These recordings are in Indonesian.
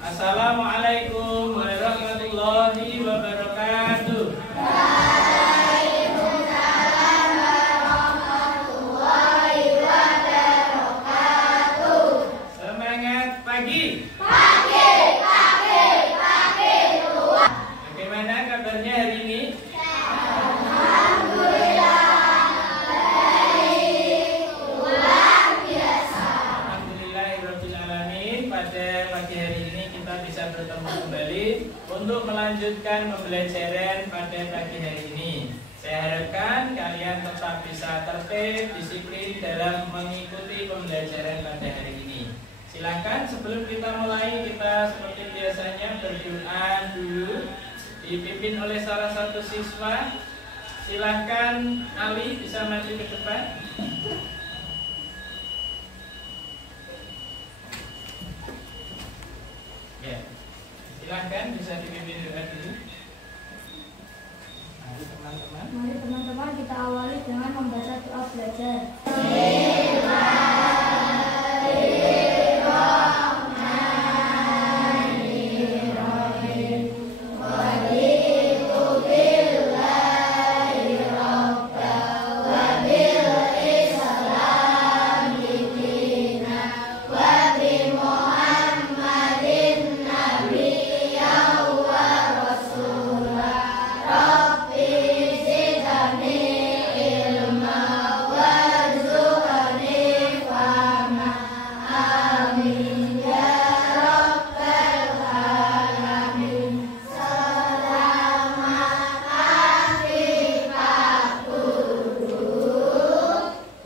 Assalamualaikum warahmatullahi wabarakatuh. Waalaikumsalam warahmatullahi wabarakatuh. Semangat pagi. Pagi Tuhan. Bagaimana kabarnya hari ini? Alhamdulillah baik, luar biasa. Alhamdulillahirabbil alamin. Pada pagi hari ini kita bisa bertemu kembali untuk melanjutkan pembelajaran pada pagi hari ini. Saya harapkan kalian tetap bisa tertib, disiplin dalam mengikuti pembelajaran pada hari ini. Silakan sebelum kita mulai, kita seperti biasanya berdoa dulu, dipimpin oleh salah satu siswa. Silakan Ali bisa maju ke depan. Ya, silakan bisa dipimpin doa dulu. Mari teman-teman. Mari teman-teman kita awali dengan membaca doa belajar.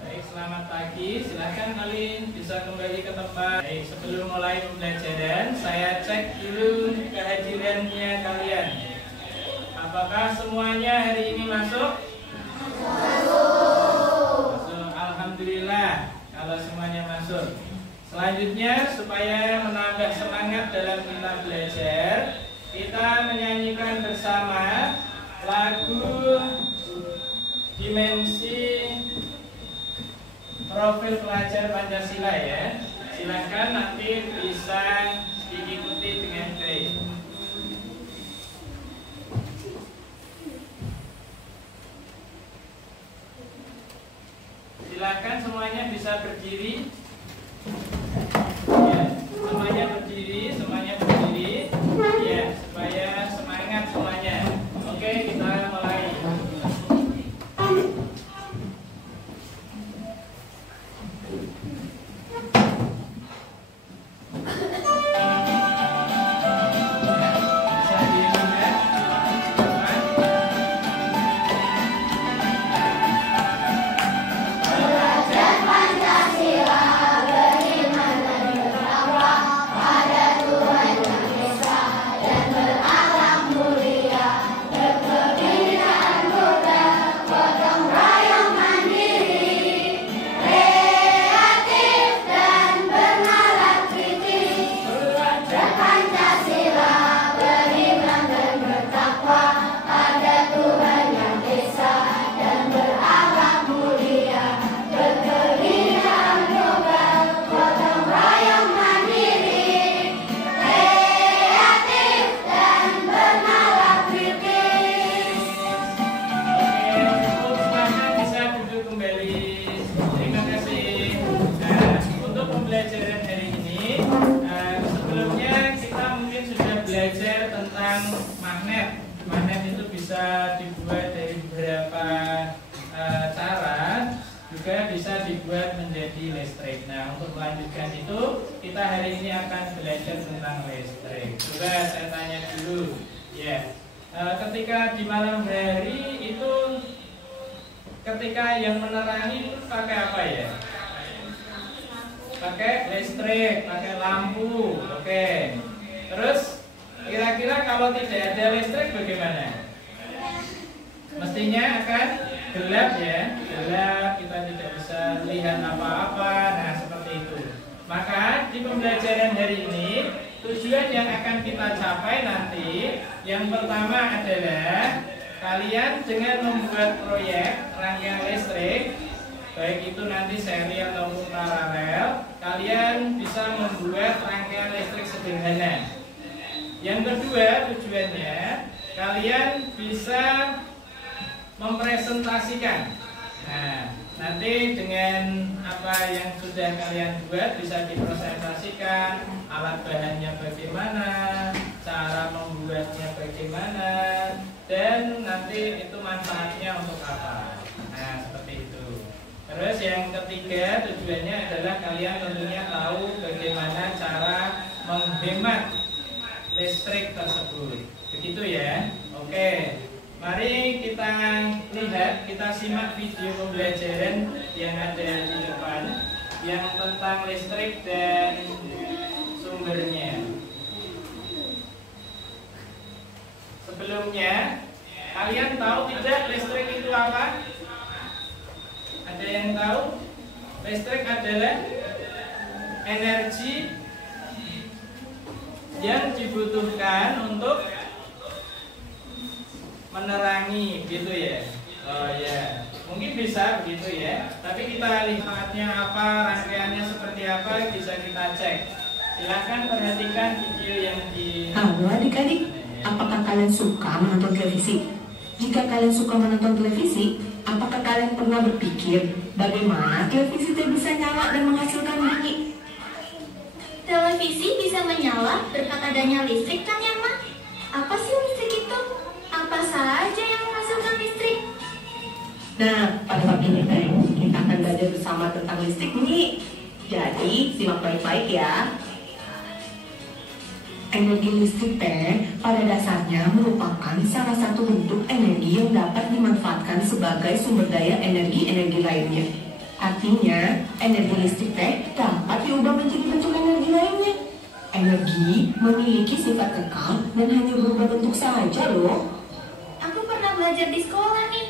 Baik, selamat pagi. Silakan Alin bisa kembali ke tempat. Baik, sebelum mulai pembelajaran, saya cek dulu kehadirannya kalian. Apakah semuanya hari ini masuk? Masuk. Alhamdulillah kalau semuanya masuk. Selanjutnya, supaya menambah semangat dalam kita belajar, kita menyanyikan bersama lagu Dimensi Profil Pelajar Pancasila ya. Silakan nanti bisa diikuti dengan baik. Silakan semuanya bisa berdiri. Ya, semuanya berdiri, Ya, supaya semangat semuanya. Oke, kita mulai. Bisa dilihat. Belajar Pancasila beriman dan bertakwa pada Tuhan Yang Esa dan berakhlak mulia, berkebudayaan global, gotong royong mandiri, kreatif dan bernalar kritis. Belajar Pancasila beriman dan bertakwa pada Tuhan Yang Esa dan berakhlak mulia, berkebudayaan global, gotong royong mandiri, kreatif dan bernalar kritis. Oke, cukup, silakan bisa duduk kembali. Terima kasih. Nah, untuk pembelajaran hari ini, sebelumnya kita mungkin sudah belajar tentang magnet. Magnet itu bisa dibuat dari beberapa cara, juga bisa dibuat menjadi listrik. Nah, untuk melanjutkan itu, kita hari ini akan belajar tentang listrik. Coba saya tanya dulu, ya. Ketika di malam hari itu, ketika yang menerangi itu pakai apa ya? Pakai listrik, pakai lampu, oke. Terus kira-kira kalau tidak ada listrik bagaimana? Mestinya akan gelap ya, gelap, kita tidak bisa lihat apa-apa. Nah, seperti itu. Maka di pembelajaran hari ini, tujuan yang akan kita capai nanti, yang pertama adalah kalian dengan membuat proyek rangkaian listrik, baik itu nanti seri ataupun paralel, kalian bisa membuat rangkaian listrik sederhana. Yang kedua, tujuannya kalian bisa mempresentasikan. Nah, nanti dengan apa yang sudah kalian buat bisa dipresentasikan, alat bahannya bagaimana, cara membuatnya bagaimana, dan nanti itu manfaatnya untuk apa. Nah, seperti itu. Terus yang ketiga, tujuannya adalah kalian tentunya tahu bagaimana cara menghemat listrik tersebut. Begitu ya. Oke. Mari kita lihat, kita simak video pembelajaran yang ada di depan yang tentang listrik dan sumbernya. Sebelumnya, kalian tahu tidak listrik itu apa? Ada yang tahu? Listrik adalah energi yang dibutuhkan untuk menerangi, gitu ya. Oh ya, mungkin bisa begitu ya. Tapi kita lihatnya apa, rangkaiannya seperti apa, bisa kita cek. Silahkan perhatikan video yang di. Halo adik-adik, apakah kalian suka menonton televisi? Jika kalian suka menonton televisi, apakah kalian pernah berpikir bagaimana televisi itu bisa nyala dan menghasilkan bunyi? Televisi bisa menyala berkat adanya listrik kan ya, Ma? Apa sih listrik itu? Apa saja yang menghasilkan listrik? Nah, pada bab ini kita akan belajar bersama tentang listrik nih. Jadi, simak baik-baik ya. Energi listrik pada dasarnya merupakan salah satu bentuk energi yang dapat dimanfaatkan sebagai sumber daya energi-energi lainnya. Artinya, energi listrik dapat diubah menjadi bentuk energi lainnya. Energi memiliki sifat kekal dan hanya berubah bentuk saja loh. Aku pernah belajar di sekolah nih.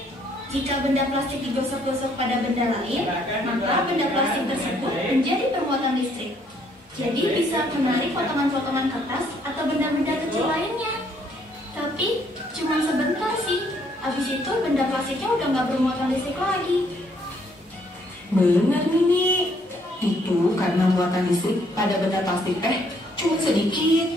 Jika benda plastik digosok-gosok pada benda lain, maka benda plastik tersebut menjadi permuatan listrik. Jadi bisa menarik potongan-potongan kertas atau benda-benda kecil lainnya. Tapi cuma sebentar sih. Habis itu benda plastiknya udah nggak bermuatan listrik lagi. Benar Mini, itu karena muatan listrik pada benda plastik cuma sedikit.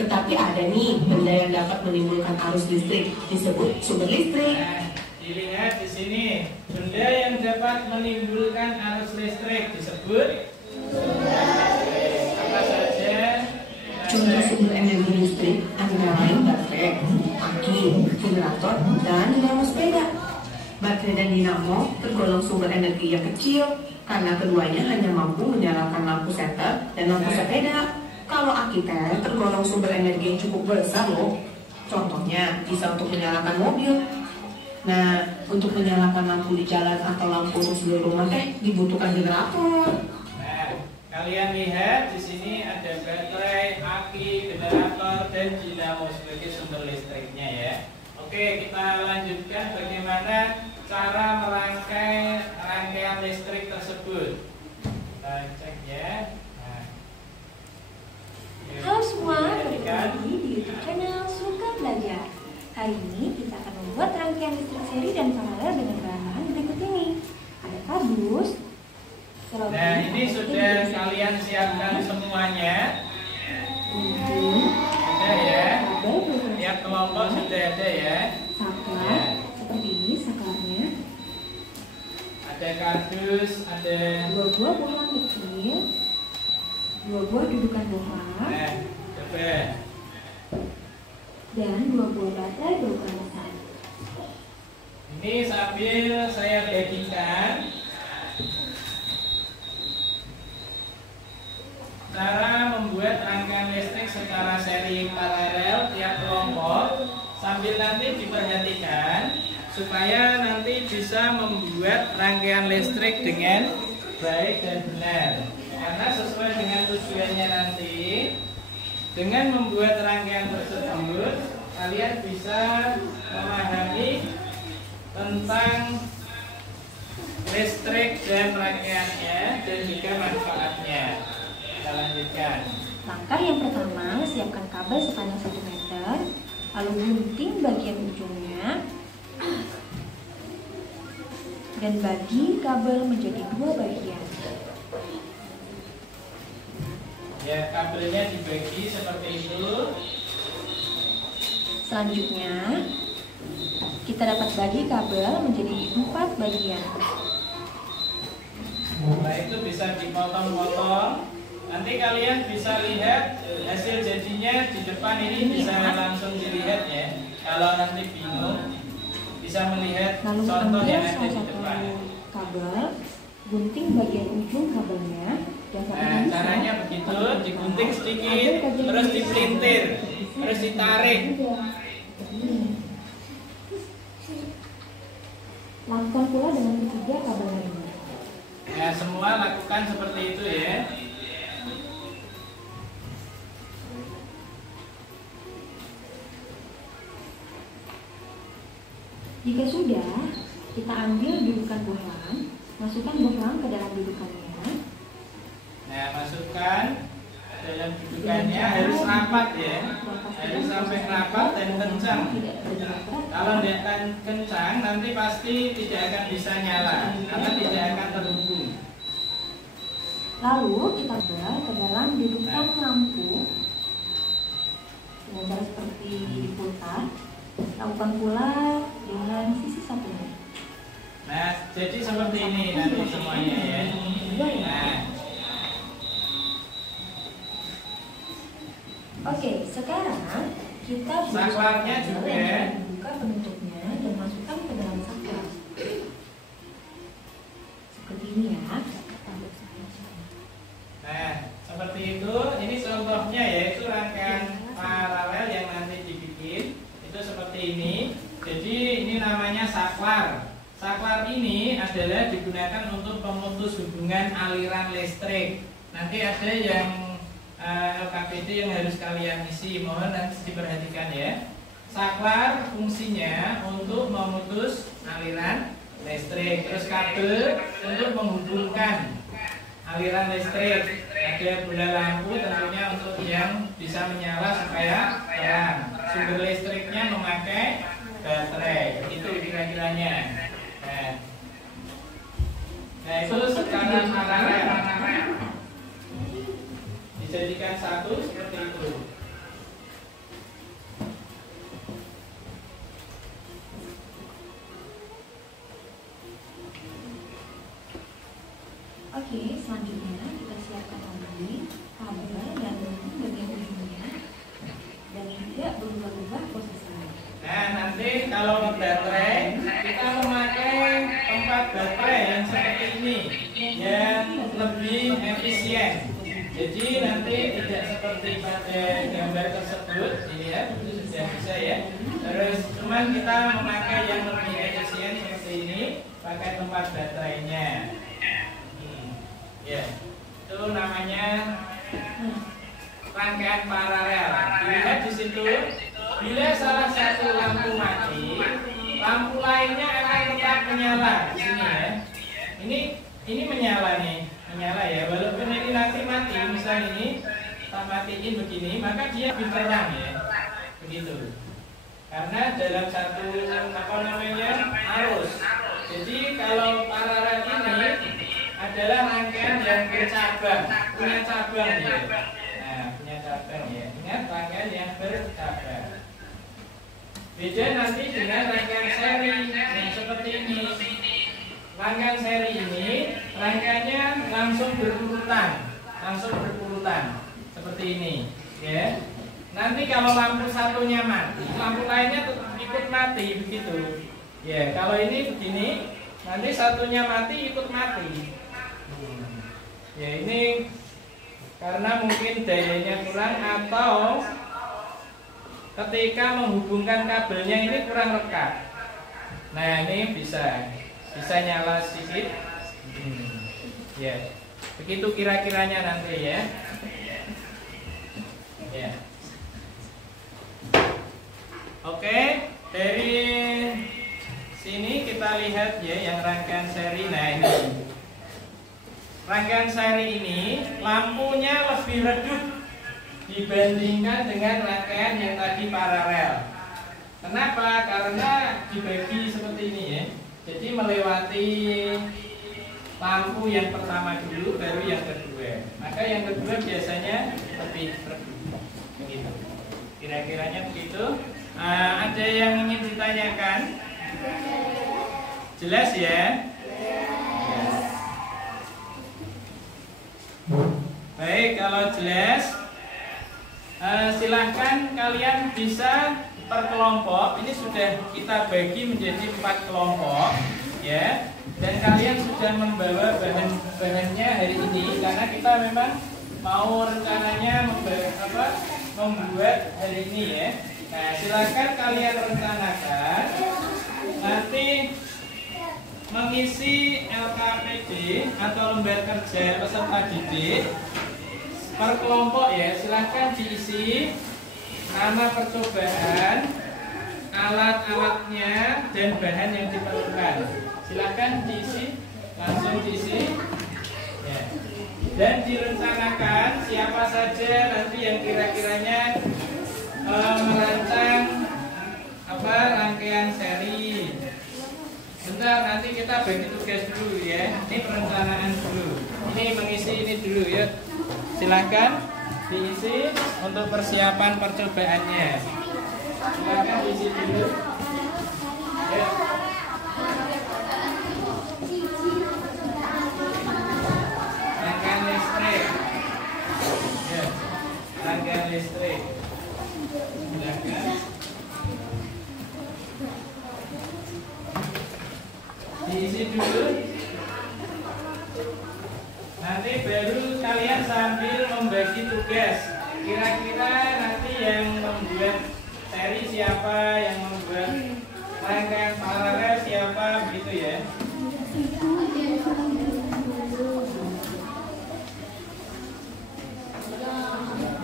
Tetapi ada nih benda yang dapat menimbulkan arus listrik, disebut sumber listrik. Nah, dilihat di sini, benda yang dapat menimbulkan arus listrik disebut apa saja? Contoh sumber energi listrik antara lain baterai, aki, generator, dan dinamo sepeda. Baterai dan dinamo tergolong sumber energi yang kecil karena keduanya hanya mampu menyalakan lampu senter dan lampu sepeda. Kalau aki tergolong sumber energi yang cukup besar loh. Contohnya bisa untuk menyalakan mobil. Nah, untuk menyalakan lampu di jalan atau lampu untuk seluruh rumah dibutuhkan generator. Nah, kalian lihat di sini ada baterai, aki, generator, dan dinamo sebagai sumber listriknya ya. Oke, kita lanjutkan bagaimana cara merangkai rangkaian listrik tersebut. Kita cek ya. Nah. Halo semua, kembali Perhatikan. lagi di YouTube channel Suka Belajar. Hari ini kita akan membuat rangkaian listrik seri dan paralel dengan bahan berikut ini. Ada kardus, selotip, Nah, ini sudah kalian siapkan semuanya. Sudah ya. Tiap kelompok sudah ada ya. saklar, seperti ini saklarnya. Ada kardus, ada. 2 buah bohlam kecil, 2 buah dudukan bohlam, Nah, coba. dan 2 buah baterai berukuran besar. Ini sambil saya bagikan cara membuat rangkaian listrik secara seri paralel tiap kelompok, sambil nanti diperhatikan supaya nanti bisa membuat rangkaian listrik dengan baik dan benar. Karena sesuai dengan tujuannya nanti, dengan membuat rangkaian tersebut kalian bisa memahami tentang listrik dan rangkaiannya dan juga manfaatnya. Kita lanjutkan. Langkah yang pertama, siapkan kabel sepanjang 1 meter, lalu gunting bagian ujungnya. dan bagi kabel menjadi 2 bagian. Ya, kabelnya dibagi seperti itu. Selanjutnya, kita dapat bagi kabel menjadi 4 bagian. Nah, itu bisa dipotong-potong. Nanti kalian bisa lihat hasil jadinya di depan ini, bisa langsung dilihat ya. Kalau nanti bingung, bisa melihat Lalu contoh ambil yang ada salah di satu depan. kabel, gunting bagian ujung kabelnya, dan Nah, caranya begitu, digunting sedikit, terus dipelintir, terus ditarik. Lakukan pula dengan ketiga kabel lainnya. Ya, semua lakukan seperti itu ya. Jika sudah, kita ambil dudukan bohlam, masukkan bohlam ke dalam dudukannya. Nah, masukkan dalam dudukannya, harus rapat ya, harus sampai rapat dan kencang. Kalau tidak kencang, nanti pasti tidak akan bisa nyala, karena tidak akan terhubung. Lalu kita ambil ke dalam dudukan lampu dengan cara seperti diputar. Lakukan pula dengan sisi satunya. Nah, jadi seperti ini nanti semuanya ya. Nah, oke, sekarang kita saklarnya juga. buka penutupnya dan masukkan ke dalam saklar. Seperti ini ya. Nah, seperti itu. Ini contohnya yaitu rangkaian paralel yang nanti dibikin. Itu seperti ini. Jadi ini namanya saklar. Saklar ini adalah digunakan untuk pemutus hubungan aliran listrik. Nanti ada yang LKPD yang harus kalian isi, mohon nanti diperhatikan ya. Saklar fungsinya untuk memutus aliran listrik. Terus kabel untuk menghubungkan aliran listrik. Ada bola lampu tentunya untuk yang bisa menyala supaya terang. Sumber listriknya memakai baterai. Itu kira-kiranya. Nah itu sekarang paralel. Dijadikan satu seperti itu. Oke, selanjutnya kita siapkan lagi kabel dan bagian ujungnya dan tidak berubah-ubah posisinya. Nah nanti kalau baterai kita memakai tempat baterai yang seperti ini yang lebih efisien. Jadi nanti tidak seperti pada gambar tersebut, dilihat itu sudah bisa ya. Terus cuman kita memakai yang lebih efisien seperti ini, pakai tempat baterainya. Ya, itu namanya rangkaian paralel. Dilihat di situ, bila salah satu lampu mati, lampu lainnya akan tetap menyala di sini ya. Ini menyala nih, menyala ya. Walaupun ini nanti mati, misal ini tak matiin begini, maka dia lebih terang ya. Begitu. Karena dalam satu arus. Jadi kalau paralel ini adalah rangkaian yang bercabang, punya cabang ya. Nah, punya cabang ya. Ingat rangkaian yang bercabang. Beda nanti dengan rangkaian seri yang seperti ini. Rangkaian seri ini rangkaiannya langsung berurutan, seperti ini, ya. Nanti kalau lampu satunya mati, lampu lainnya ikut mati begitu. Ya, kalau ini begini, nanti satunya mati ikut mati. Ya ini karena mungkin dayanya kurang atau ketika menghubungkan kabelnya ini kurang rekat. Nah ini bisa nyala sedikit. Ya begitu kira-kiranya nanti ya. Ya. Oke, dari sini kita lihat ya yang rangkaian seri. Nah ini rangkaian seri ini lampunya lebih redup dibandingkan dengan rangkaian yang tadi paralel. Kenapa? Karena dibagi seperti ini ya. Jadi melewati lampu yang pertama dulu, baru yang kedua. Maka yang kedua biasanya lebih begitu. Kira-kiranya begitu. Ada yang ingin ditanyakan? Jelas ya? Baik, kalau jelas, silahkan kalian bisa per kelompok. Ini sudah kita bagi menjadi 4 kelompok, ya. Dan kalian sudah membawa bahan-bahannya hari ini karena kita memang mau rencananya membuat hari ini, ya. Nah, silakan kalian rencanakan nanti mengisi LKPD atau lembar kerja peserta didik per kelompok, ya. Silahkan diisi nama percobaan, alat-alatnya, dan bahan yang diperlukan. Silahkan diisi, langsung diisi, ya. Dan direncanakan siapa saja nanti yang kira-kiranya merancang rangkaian seri. Bentar, nanti kita bagi tugas dulu, ya. Ini perencanaan dulu. Ini mengisi ini dulu, ya. Silakan diisi untuk persiapan percobaannya. Silakan diisi dulu. Ya. Rangkaian listrik. Ya. Rangkaian listrik. Silakan. Diisi dulu. Nanti baru kalian sambil membagi tugas. Kira-kira nanti yang membuat seri siapa, yang membuat rangkaian paralel siapa, begitu ya.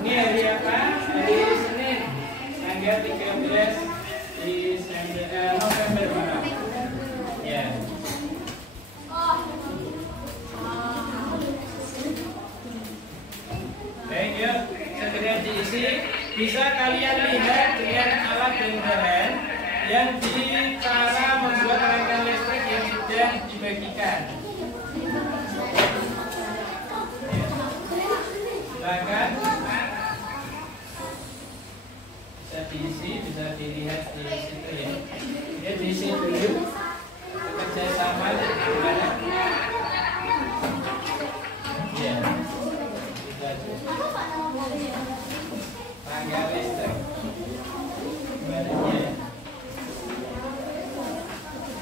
Ini hari apa? Hari Senin, tanggal 13 November. Ya. Baik, yuk, segera diisi. Bisa kalian lihat dengan alat dan bahan yang di cara membuat rangkaian listrik yang sudah dibagikan. Silakan. Bisa diisi, bisa dilihat di situ, ya. Ya, diisi dulu. Kerjasama dengan ya. Rangkaian listrik.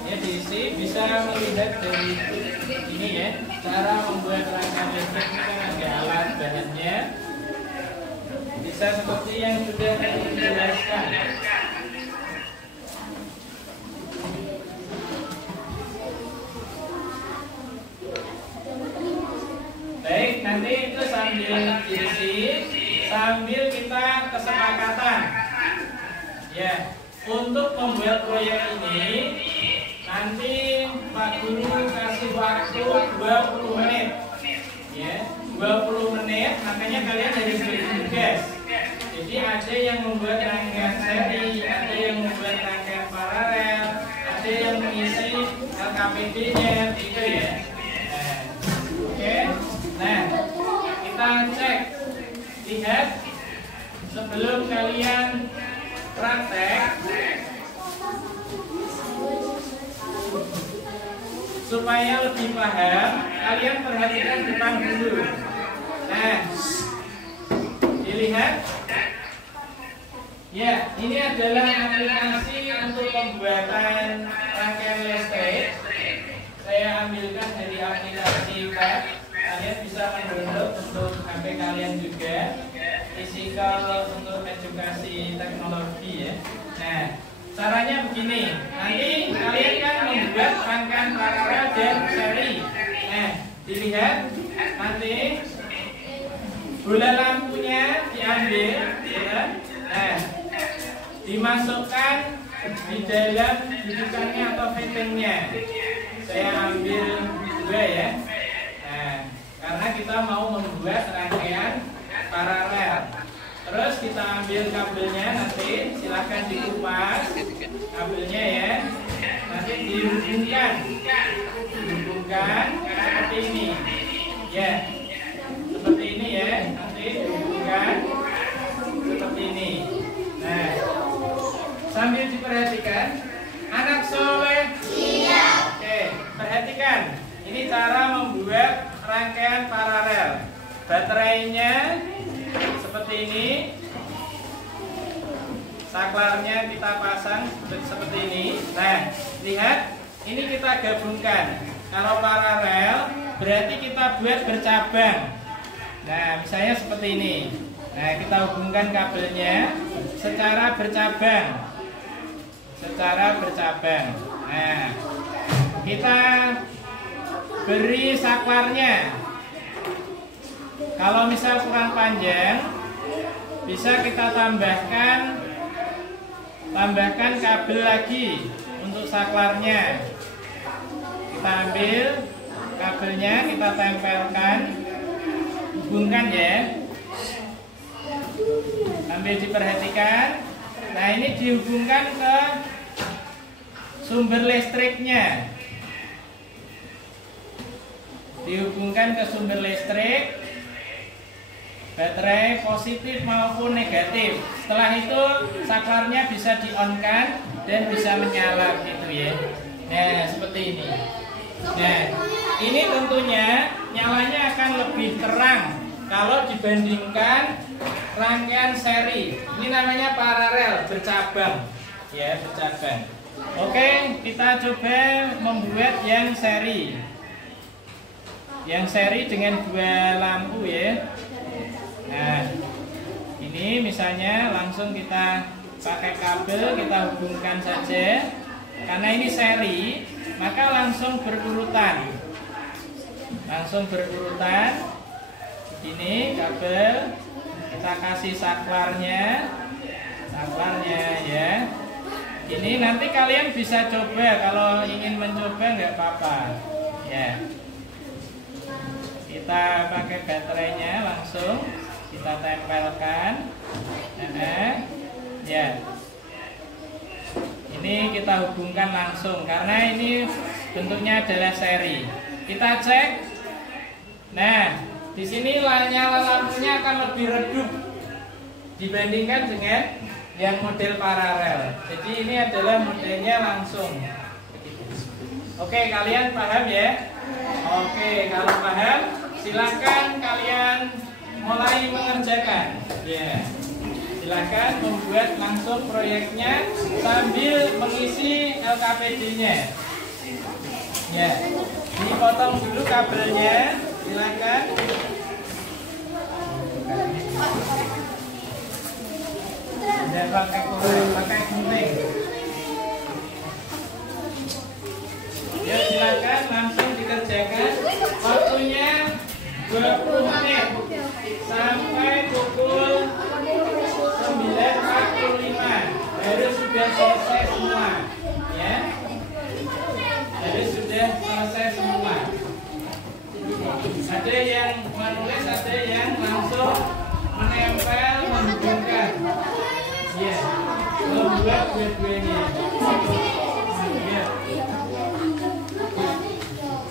Ya, diisi, bisa melihat dari ini, ya. Cara membuat rangkaian listrik itu kan ada alat bahannya. Bisa seperti yang sudah dijelaskan. Baik, nanti itu sambil diisi, sambil kita kesepakatan. Ya, untuk membuat proyek ini nanti Pak Guru kasih waktu 20 menit. Ya, 20 menit, makanya kalian harus beri tugas. Jadi ada yang membuat rangkaian seri, ada yang membuat rangkaian paralel, ada yang mengisi LKPD-nya, gitu ya. Oke. Nah, kita cek, lihat sebelum kalian praktek, supaya lebih paham, kalian perhatikan depan dulu. Nah, dilihat. Ya, ini adalah aplikasi untuk pembuatan rangkaian listrik. Saya ambilkan dari aplikasi web. Kalian bisa mendownload untuk HP kalian juga. Physical untuk edukasi teknologi, ya. Nah, caranya begini. Nanti kalian kan membuat rangkaian paralel dan seri. Nah, dilihat nanti bola lampunya diambil, ya. Nah, dimasukkan di dalam dudukannya atau fitingnya. Saya ambil 2, ya. Nah, karena kita mau membuat rangkaian paralel. Terus kita ambil kabelnya, nanti silahkan dikupas kabelnya, ya. Nanti nanti dihubungkan seperti ini, ya, seperti ini ya, nanti dihubungkan seperti ini. Nah, sambil diperhatikan, anak soleh. Iya. Oke, perhatikan, ini cara membuat rangkaian paralel. Baterainya seperti ini. Saklarnya kita pasang seperti ini. Nah, lihat, ini kita gabungkan. Kalau paralel berarti kita buat bercabang. Nah, misalnya seperti ini. Nah, kita hubungkan kabelnya secara bercabang. Nah, kita beri saklarnya. Kalau misal kurang panjang, bisa kita tambahkan kabel lagi untuk saklarnya. Kita ambil kabelnya, kita tempelkan, hubungkan ya. Sambil diperhatikan. Nah, ini dihubungkan ke sumber listriknya. Dihubungkan ke sumber listrik, baterai positif maupun negatif. Setelah itu saklarnya bisa di-on-kan dan bisa menyala gitu ya. Nah, seperti ini. Nah, ini tentunya nyalanya akan lebih terang kalau dibandingkan rangkaian seri. Ini namanya paralel, bercabang. Ya, bercabang. Oke, kita coba membuat yang seri. Yang seri dengan 2 lampu ya. Nah, ini misalnya langsung kita pakai kabel, kita hubungkan saja. Karena ini seri, maka langsung berurutan. Ini kabel, kita kasih saklarnya ya. Ini nanti kalian bisa coba, kalau ingin mencoba nggak apa-apa ya. Kita pakai baterainya langsung kita tempelkan. Ya, ini kita hubungkan langsung karena ini bentuknya adalah seri. Kita cek. Nah, di sini nyala lampunya akan lebih redup dibandingkan dengan yang model paralel. Jadi ini adalah modelnya langsung. Oke, kalian paham ya? Oke, kalau paham, silakan kalian mulai mengerjakan. Ya, silakan membuat langsung proyeknya sambil mengisi LKPD-nya. Ya, dipotong dulu kabelnya, silakan. Dan pakai gunting. Ya, silakan langsung dikerjakan. Waktunya 20 menit sampai pukul 9.45 harus sudah selesai semua ya, harus sudah selesai semua. Ada yang menulis, ada yang langsung menempel, menghubungkan ya, membuat dua-duanya ya.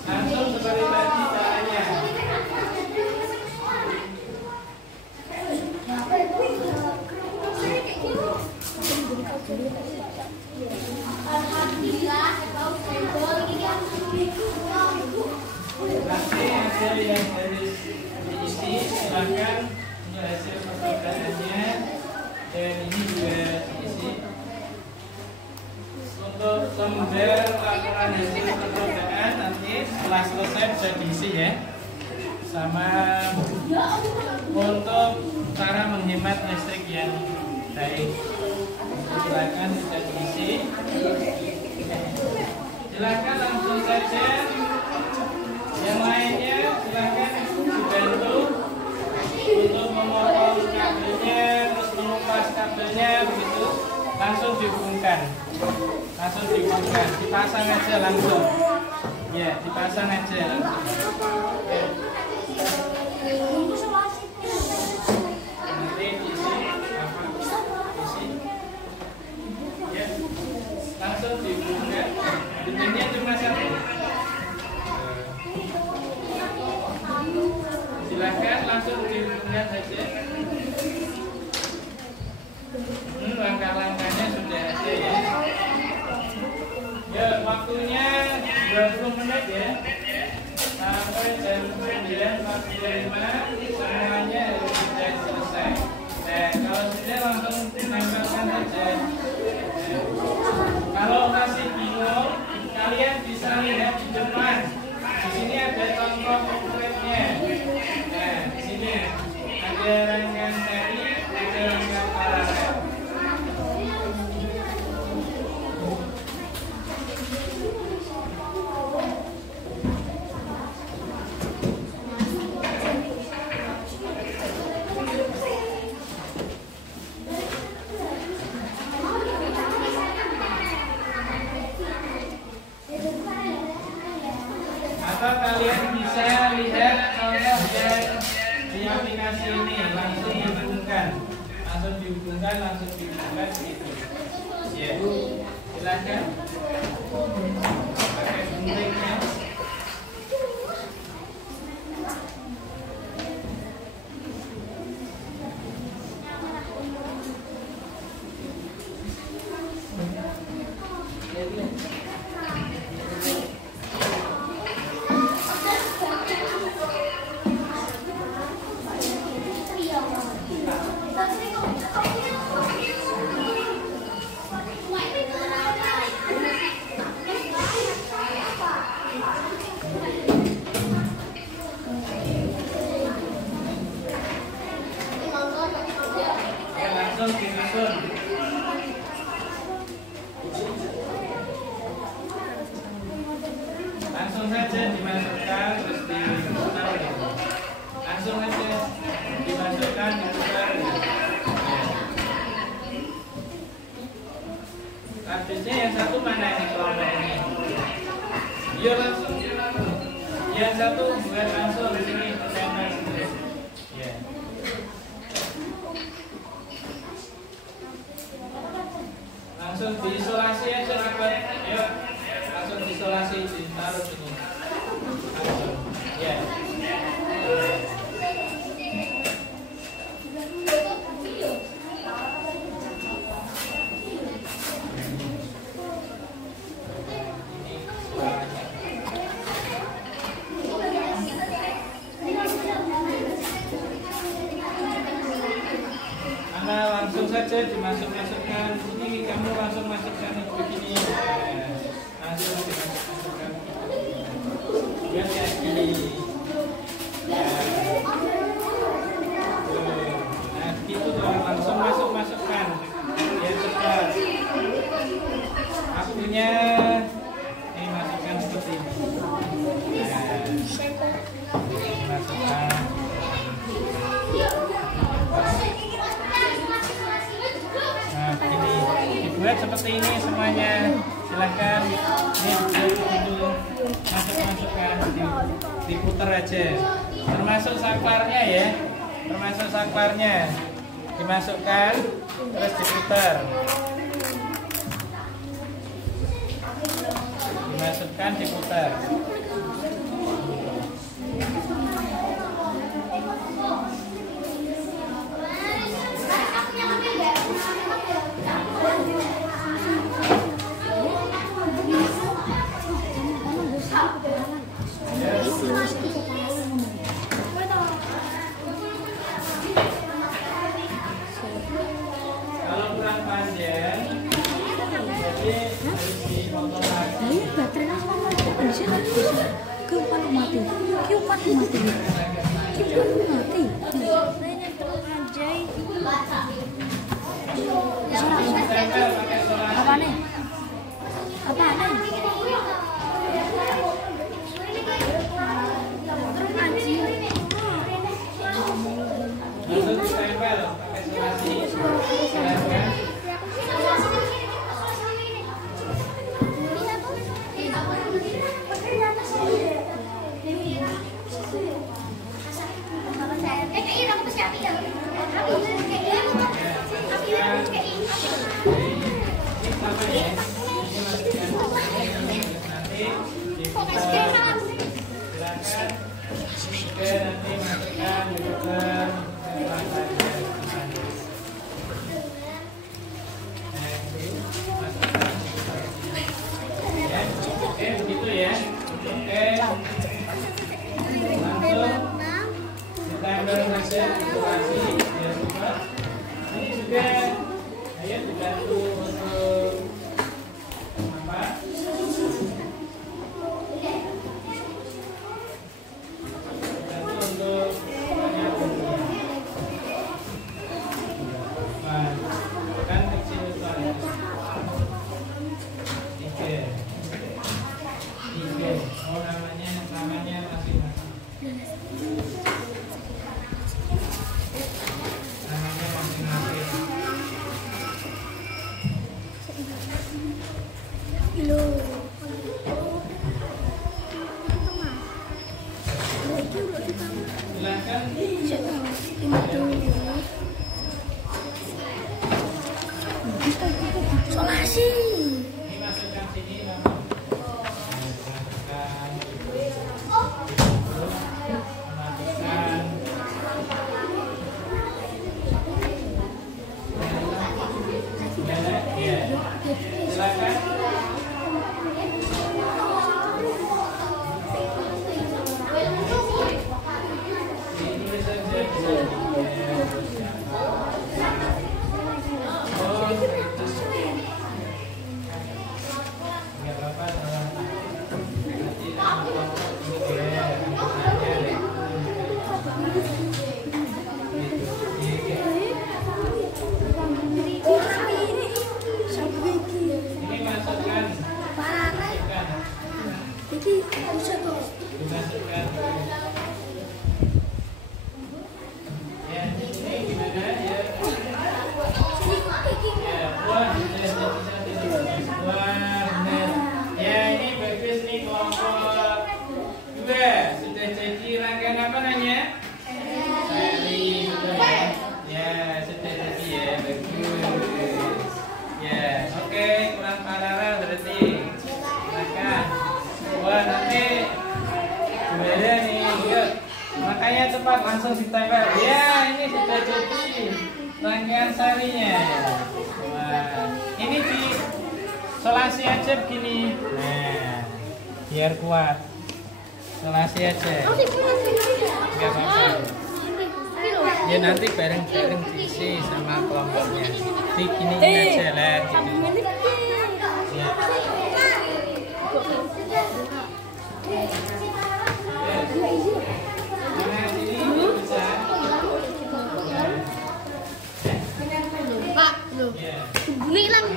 Langsung seperti tadi caranya. Nanti hasil yang harus diisi, silahkan untuk hasil percobaannya, dan ini juga diisi. Untuk lembar laporan hasil percobaan nanti setelah selesai bisa diisi ya. Sama untuk cara menghemat listrik yang baik, silakan bisa diisi. Silakan langsung saja. Yang lainnya silakan dibantu untuk memotong kabelnya, terus mengupas kabelnya, begitu langsung dihubungkan, dipasang aja langsung. Ya, dipasang aja langsung. Ya. Nanti diisi apa? Diisi. Ya, langsung dihubungkan. Silakan langsung dihubungkan saja. Langkah-langkahnya sudah ada ya. Ya, waktunya 20 menit ya. Sampai jam 9.45 semuanya sudah selesai. Nah, kalau sudah langsung menempelkan saja. Kalau masih bingung, kalian bisa lihat di depan. Di sini ada contoh konkretnya. Nah, di sini ada rangkaian seri, ada rangkaian paralel. Atau kalian bisa lihat contoh yang di aplikasi ini, langsung dihubungkan gitu. Ya, silakan pakai guntingnya. Langsung disusun. Langsung saja dimasukkan terus diputar gitu. Langsung saja dimasukkan diputar gitu. Habisnya yang satu mana ini kelompok ini? Iya langsung. Yang satu buat langsung di sini tempel sini. Ya. Langsung diisolasi aja rapat. Ayo, langsung diisolasi, ditaruh sini. Langsung. Ya. Langsung saja dimasukkan ini, kamu langsung masukkan begini, langsung dimasukkan biar kayak gini. Nah gitu dong, langsung masukkan biar cepat. Waktunya ini masukkan seperti ini. Masukkan. Nah, ini dibuat seperti ini semuanya. Silahkan ini masukkan, diputar aja. Termasuk saklarnya ya, termasuk saklarnya dimasukkan terus diputar. Dimasukkan, diputar. Kalau kurang panjang, jadi harus dipotong lagi. Baterai bisa keempat mati. Apa nih? Langsung ditempel pakai selasi. Silahkan. Nanti diputar. Silakan. Oke, nanti masukkan dokter. Oke, begitu ya. Oke, langsung kita belajar isolasi ya sobat. Ini juga, ayo dibantu untuk apa? Dibantu untuk penyambungnya. Kan kecil soalnya. Oh, namanya masing-masing. Namanya masing-masing. Solasi. Ini masukkan sini nama. Silakan. Makanya cepat langsung ditempel. Ya, ini sudah jadi rangkaian sarinya. Wah, ini di solasi aja begini. Nah, biar kuat. Solasi aja. Enggak apa-apa. Ya nanti bareng-bareng diisi sama kelompoknya. Di gini aja lah. Ya. Pak, loh. Bunyi lang.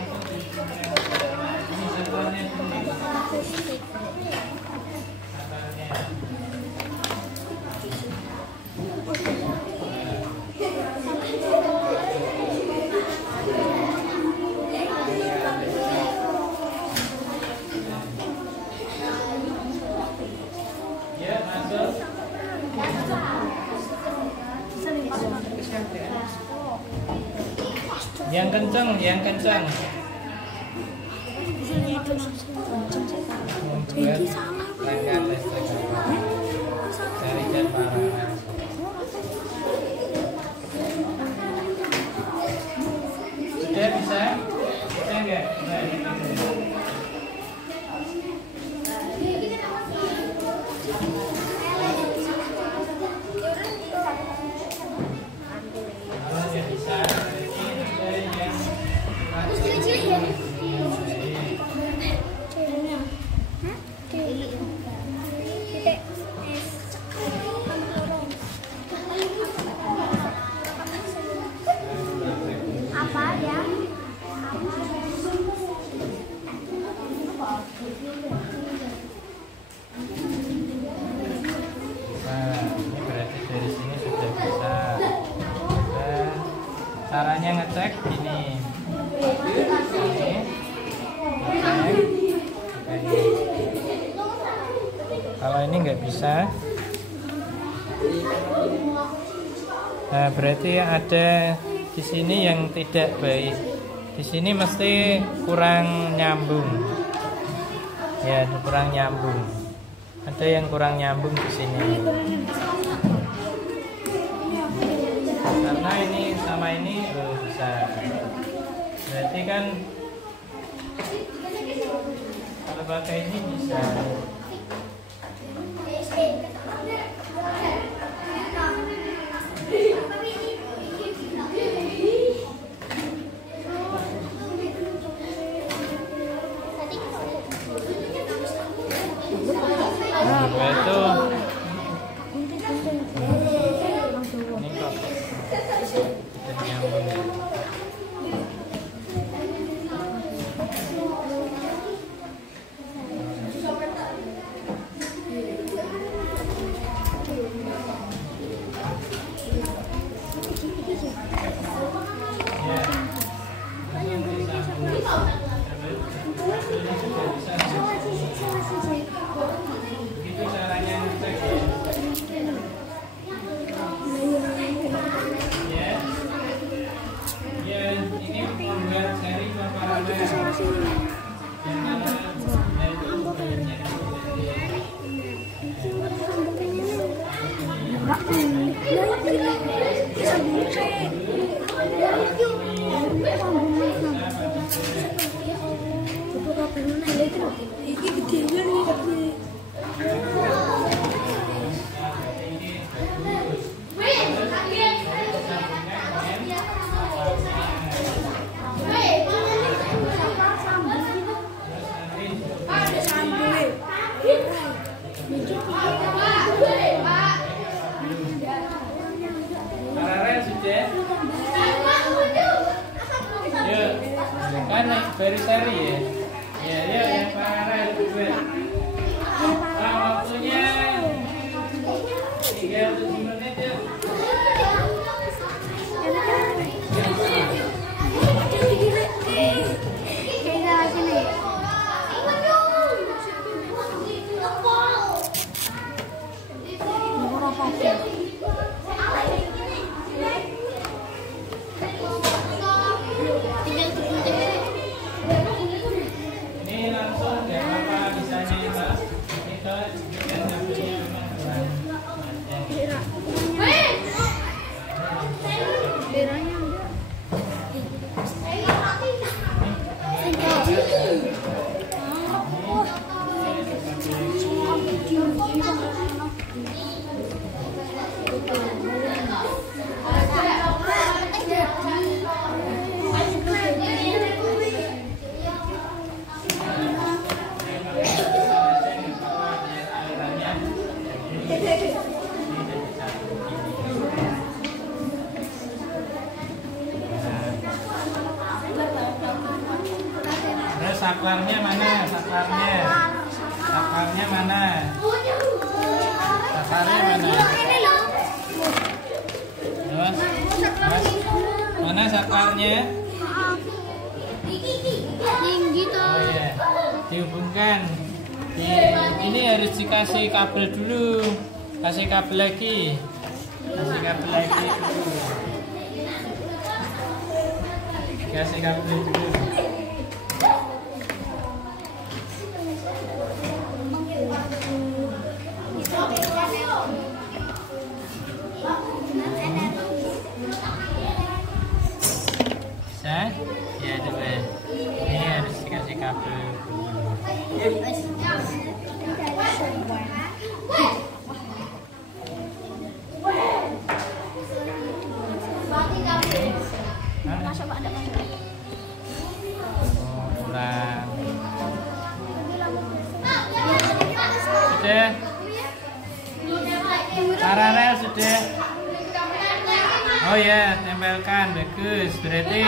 Ya, masuk. Yang kenceng, yang kenceng. Membuat rangkaian listrik dari Jepara. Sudah bisa? Bisa enggak? Kalau nggak bisa, Apa ya? Nah, ini berarti dari sini sudah bisa. Dan caranya ngecek gini. Kalau ini nggak bisa, nah berarti ada di sini yang tidak baik. Di sini mesti kurang nyambung. Ya, kurang nyambung. Ada yang kurang nyambung di sini. kan kalau pakai ini bisa. Itu ini kok nyambung. Kan seri ya. Ya, yang paralel juga. Waktunya 37 menit ya. Ini langsung ya apa bisanya itu dan hasilnya memang kurang. Terus saklarnya mana? Saklarnya mana? Saklarnya mana? Terus, mana saklarnya? Oh ya, dihubungkan. Ini harus dikasih kabel dulu. Kasih kabel lagi. Kasih kabel lagi dulu. Kasih kabel dulu. Bisa? Ya, coba. Ini harus dikasih kabel. Kurang. Sudah. Paralel sudah. Oh ya, tempelkan, bagus. Berarti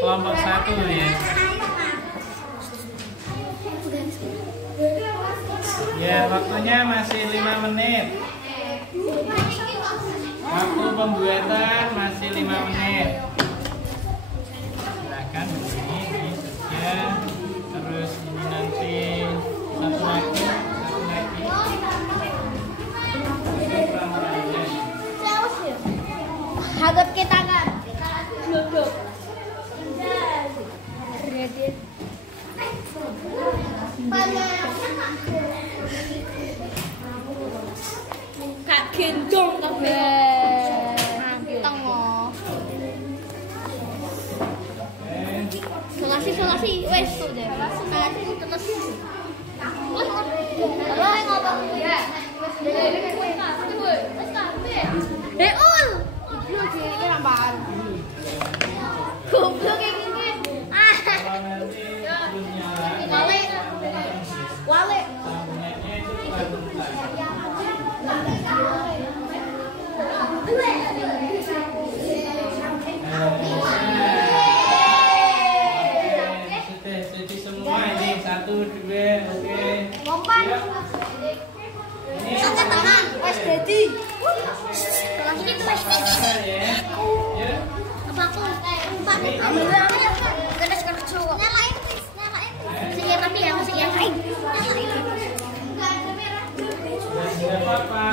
kelompok 1 ya. Ya, waktunya masih 5 menit. Waktu pembuatan masih 5 menit. Silakan ini saja. Terus ini nanti satu lagi. Hadap ke tangan. Duduk. Ready. Kak gendong tapi. Tengok. Ngasih Wes sudah. Terus. Kalau ngomong ya. Deul. Lu kira apaan? Goblok kayak gini. Wale. Wale. Sudah semua ini 1, 2, oke. Lompat. Angkat tangan. Wes Dedi. Ini Wes Dedi. Ya. Apa aku? Pak, ambil aja. Gede sekarang cowok. Nyalain, please. Nyalain. Masih ya tapi ya, masih ya. Nyalain. Tidak apa-apa.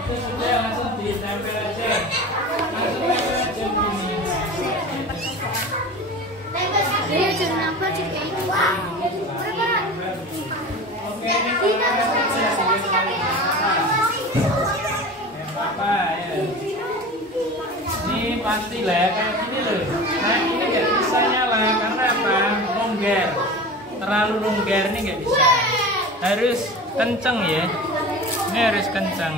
Itu sudah langsung ditempel aja. Langsung tempel aja begini. Dia jangan apa sih kayak itu. Wah. Oke, apa ya? Ini pasti lah ya, kayak gini loh. Nah ini nggak bisa nyala karena apa? Longgar, terlalu longgar ini nggak bisa. Harus kenceng ya. Ini harus kenceng.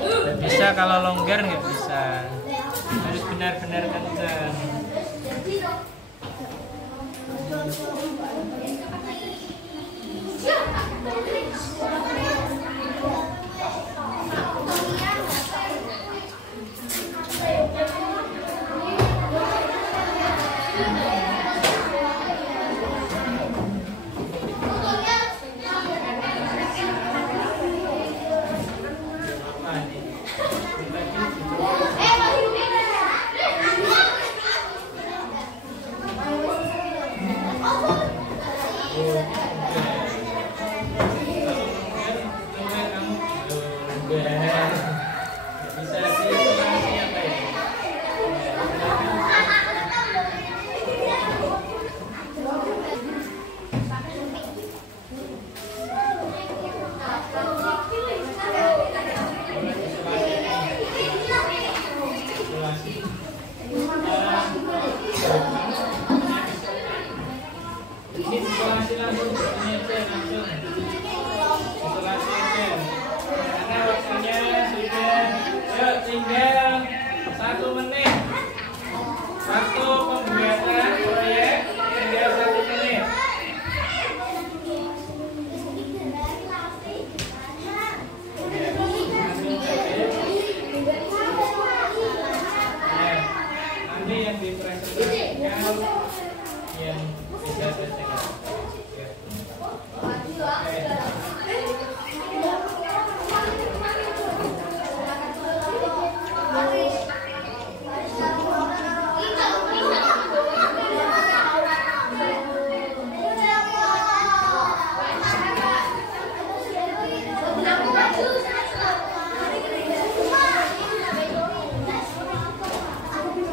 Nggak bisa kalau longgar nggak bisa. Harus benar-benar kenceng. Isolasi langsung, ini aja langsung. Isolasi aja. Karena waktunya sudah, yuk tinggal 1 menit. Waktu pembuatan proyek tinggal 1 menit. Nanti yang dipresentasikan yang bisa selesai.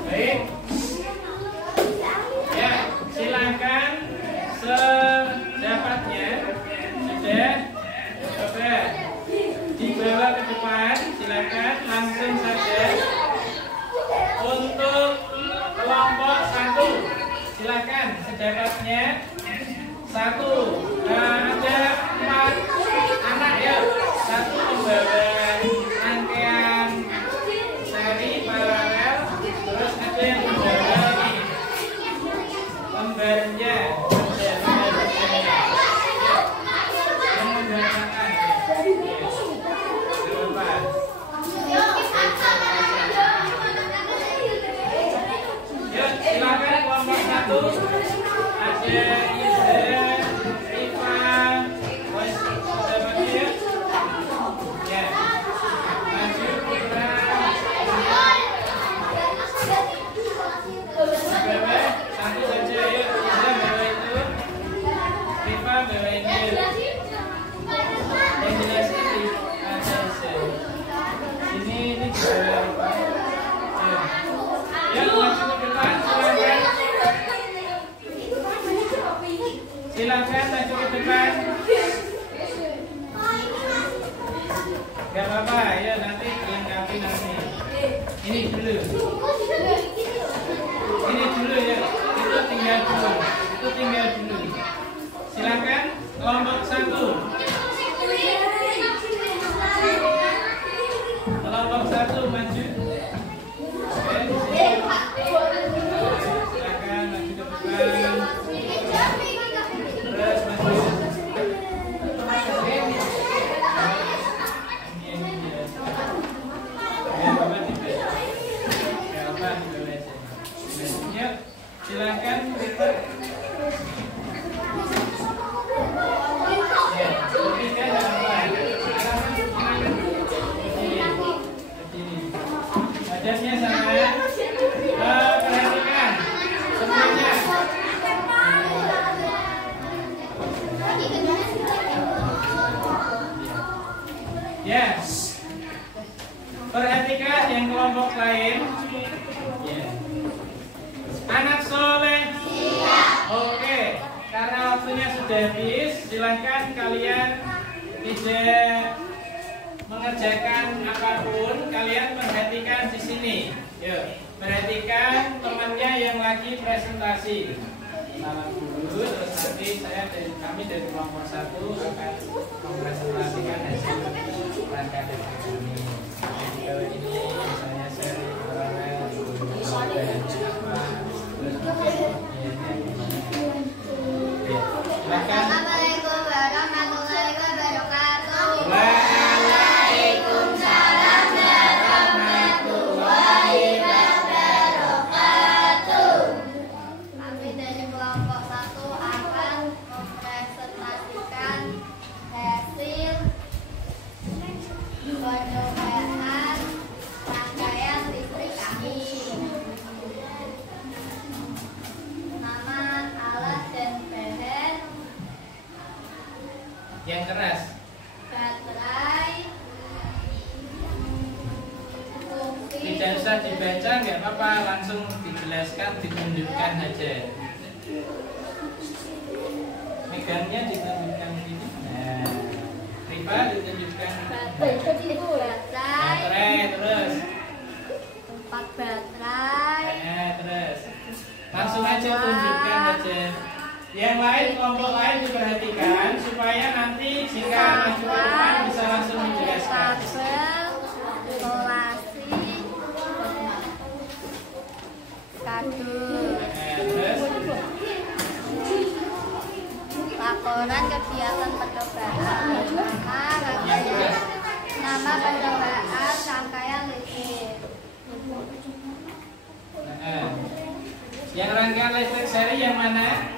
Baik. Ya, silakan sedapatnya sudah coba dibawa ke depan, silakan langsung saja. Untuk kelompok 1 silakan sedapatnya 1. Ada 4 anak ya, 1 membawa rangkaian seri paralel, terus ada yang membawa lembarnya. Silakan kelompok 1 ada Izan, Rifa, dapat ya? Ya. Maju Putra. Bawa 1 saja ya. Izan bawa itu. Rifa bawa ini. Yang jelas ini ada Izan. Ini juga. Ya, maju ke depan, silakan maju ke depan. Gak apa-apa ya, nanti dilengkapi nanti. Ini dulu. Ya. Perhatikan yang kelompok lain. Ya. Anak soleh. Iya. Oke. Karena waktunya sudah habis, silakan kalian tidak mengerjakan apapun, kalian perhatikan di sini. Yuk, perhatikan temannya yang lagi presentasi. Salam dulu, terus nanti kami dari kelompok 1 akan mempresentasikan hasil rangka ini. Kalau ini misalnya seri paralel, Assalamualaikum warahmatullahi wabarakatuh. Waalaikumsalam warahmatullahi wabarakatuh. Kami dari kelompok 1 akan mempresentasikan hasil percobaan rangkaian listrik kami. Nama, alat, dan bahan. Yang keras. Baterai, fungsi, Tidak usah dibaca, nggak apa-apa, langsung dijelaskan, ditunjukkan aja. Megangnya ditunjukkan gini. Nah, Rifa ditunjukkan. Baterai terus. tempat baterai, Terus. Langsung aja tunjukkan aja. Yang lain, kelompok lain diperhatikan supaya nanti jika maju ke depan bisa langsung dijelaskan. kabel, isolasi, kardus, Terus. laporan kegiatan percobaan. Nama percobaan rangkaian listrik. Yang rangkaian listrik seri yang mana?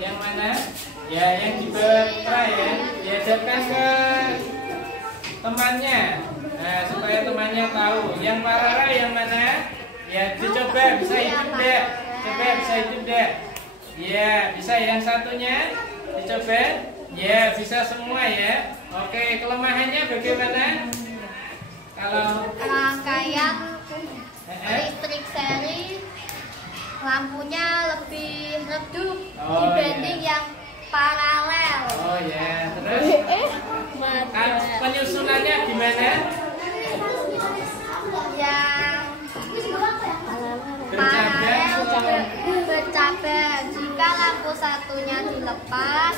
Yang mana? Ya, yang di bawah ya. Dihadapkan ke temannya. Nah, supaya temannya tahu. Yang paralel yang mana? Ya, dicoba bisa hidup deh. Coba bisa hidup deh. Ya, bisa yang satunya. Dicoba. Ya, bisa semua ya. Oke, kelemahannya bagaimana? Kalau Rangkaian listrik seri, lampunya lebih redup dibanding yang paralel. oh ya, terus penyusunannya gimana? Yang paralel bercabang. Jika lampu satunya dilepas,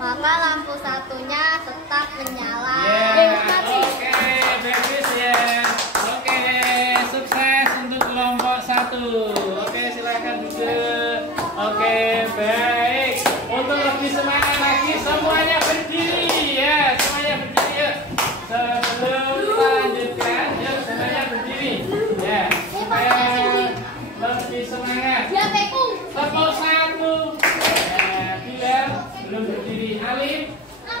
maka lampu satunya tetap menyala. Oke, bagus ya. Oke, sukses untuk kelompok 1. Oke, silakan duduk. Oke, baik. Untuk lebih semangat lagi, semuanya berdiri ya. Semuanya berdiri ya. Sebelum lanjutkan, yuk semuanya berdiri. Ya, supaya lebih semangat. Tepuk 1. Bilal belum berdiri. Alif,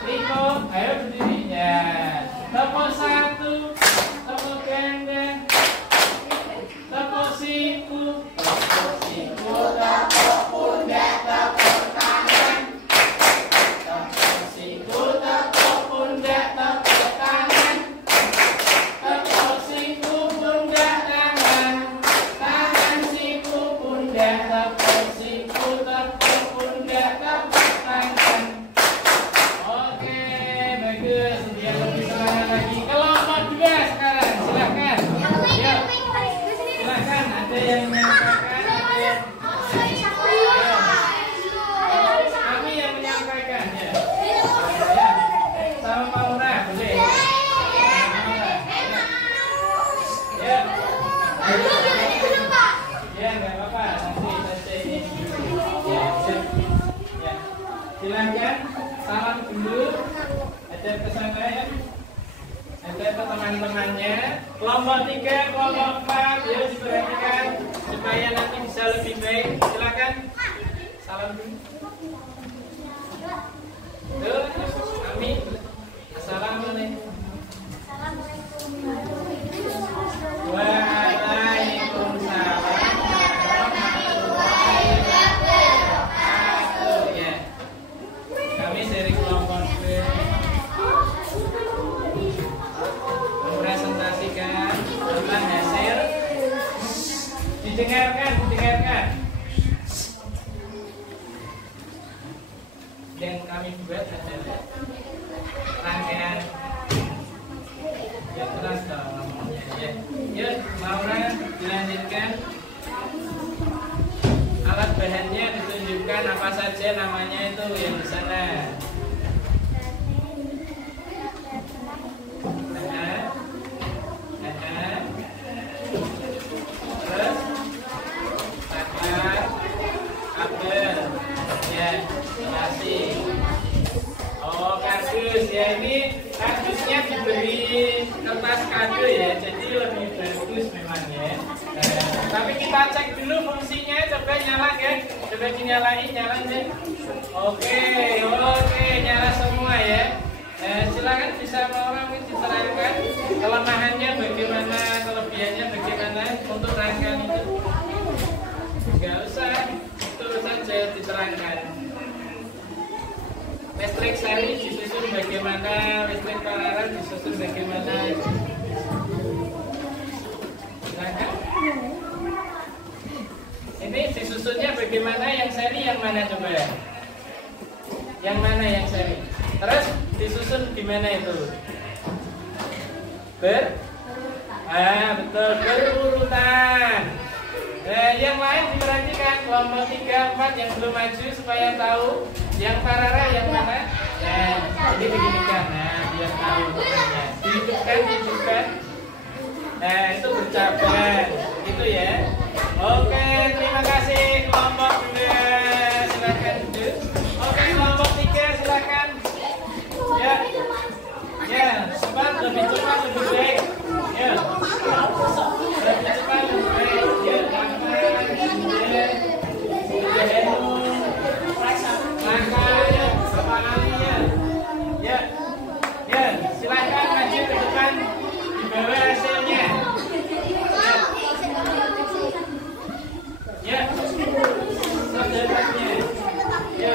Riko, ayo berdiri. Ya, tepuk 1. Tepuk ganda. Tepuk siku. Tepuk siku. Tepuk pundak. Tepuk tangan. Tepuk siku. Tepuk pundak. Tepuk tangan. Tepuk siku. Pundak tangan. Tangan siku. Pundak. Tepuk siku. Tepuk pundak. Tepuk tangan. Oke, bagus. Biar lebih semangat lagi. Kelompok 2 sekarang, silakan. Yuk, silakan. Ada yang menyampaikan, ada yang kami yang menyampaikan ya. Sama Pak Lurah, boleh. Ya. Ya, nggak apa-apa. Nanti saja ini. Ya, siap. Ya. Silakan. Salam dulu. Ada kesana ya. Ada teman-temannya. Kelompok 3, kelompok 4. Yuk diperhatikan supaya nanti bisa lebih baik. Silakan. Salam dulu. Tuh, Amin. Assalamualaikum. Waalaikumsalam warahmatullahi wabarakatuh. Ya. Kami dari kelompok 2. Didengarkan. Yang kami buat adalah rangkaian. Ya keras dong ngomongnya ya. Yuk, Maura dilanjutkan. Alat bahannya ditunjukkan apa saja namanya itu yang di sana. Terus akar, kabel, ya, kasih. Oh, kardus ya, ini kardusnya diberi kertas kado ya, jadi lebih bagus memang ya. Tapi kita cek dulu fungsinya, coba nyala kan? Coba dinyalain, nyala deh. Oke, nyala semua ya. Silakan bisa orang diterangkan kelemahannya bagaimana, kelebihannya bagaimana untuk rangkaian itu. Gak usah, terus saja diterangkan. Listrik seri disusun bagaimana, listrik paralel disusun bagaimana. Silakan. Ini disusunnya bagaimana, yang seri yang mana coba ya? Yang mana yang seri? Terus disusun gimana itu? Betul, berurutan. Yang lain diperhatikan, kelompok 3, 4 yang belum maju supaya tahu. Yang paralel yang mana? Jadi beginikan, biar tahu namanya. Dihidupkan. Nah, itu bercabang, gitu ya. Oke, terima kasih kelompok 2. Silakan duduk. Oke, kelompok 3 silakan. Ya, cepat, lebih cepat, lebih baik. Ya, lebih cepat, lebih baik. Ya, ya, silakan maju ke depan, dibawa hasilnya. Ya, saudaranya. Ya.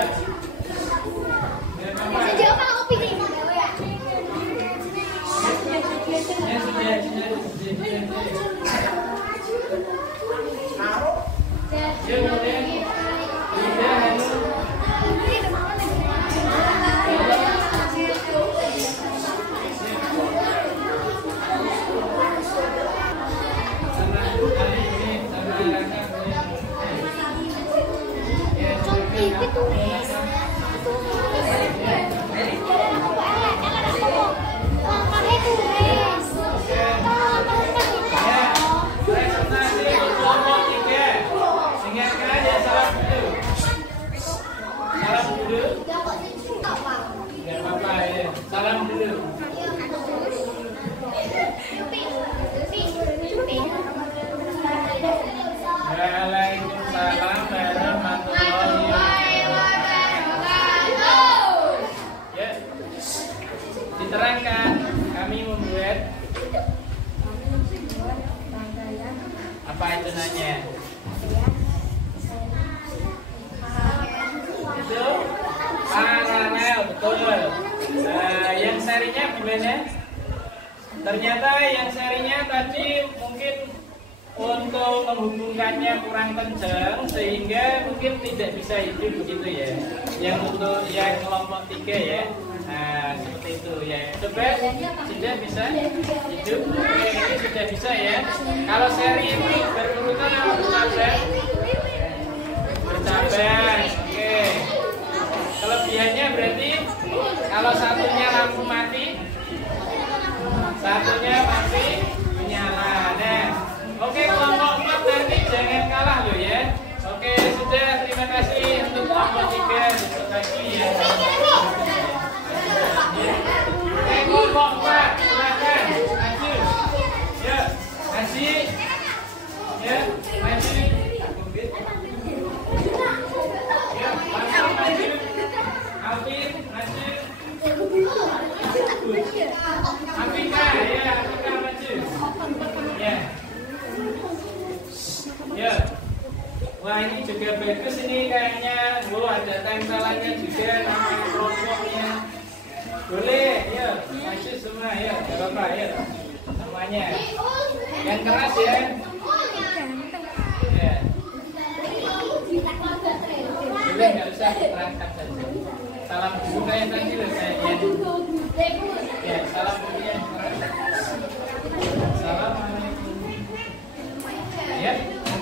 Salam dulu. Waalaikumsalam warahmatullahi wabarakatuh. Ya, diterangkan kami membuat apa itu nanya? Itu paralel, betul. Yang serinya gimana? Ternyata yang serinya tadi mungkin untuk menghubungkannya kurang kencang sehingga mungkin tidak bisa hidup begitu ya. Yang untuk yang kelompok 3 ya. Nah, seperti itu ya. Coba sudah bisa hidup. Oke, ini sudah bisa ya. Kalau seri ini berurutan apa bercabang? Bercabang. Oke. Kelebihannya berarti kalau satunya lampu mati, satunya mati menyala. Nah, oke, kelompok 4 nanti jangan kalah loh ya. Oke, sudah, terima kasih untuk kelompok 3 besok lagi ya. Kelompok 4 silakan maju. Ya, kasih. Ya, maju. Ya, maju. Alvin, maju. Afrika, ya, Afrika maju. Ya. Ya. Wah, ini juga bagus ini kayaknya. Ada tempelannya juga nama kelompoknya. Boleh, ya, maju semua ya, enggak apa-apa ya. Semuanya. Yang keras ya. Ya. salam buka yang tadi loh kayaknya. Ya, salam buka yang keren. Assalamualaikum. Ya, 4.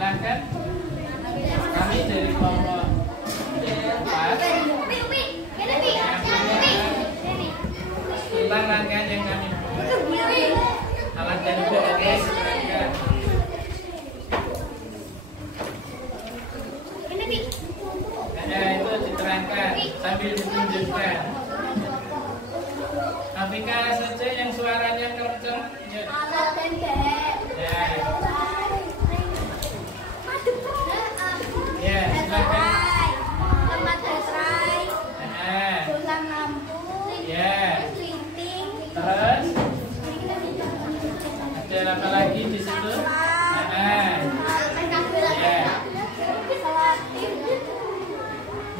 Silakan. Kami dari kelompok 4 tentang rangkaian yang kami alat dan berat silakan. Itu diterangkan sambil ditunjukkan. Afrika saja yang suaranya kenceng. Ya. Ya, silakan. Ya. Terus ada apa lagi di situ? Ya.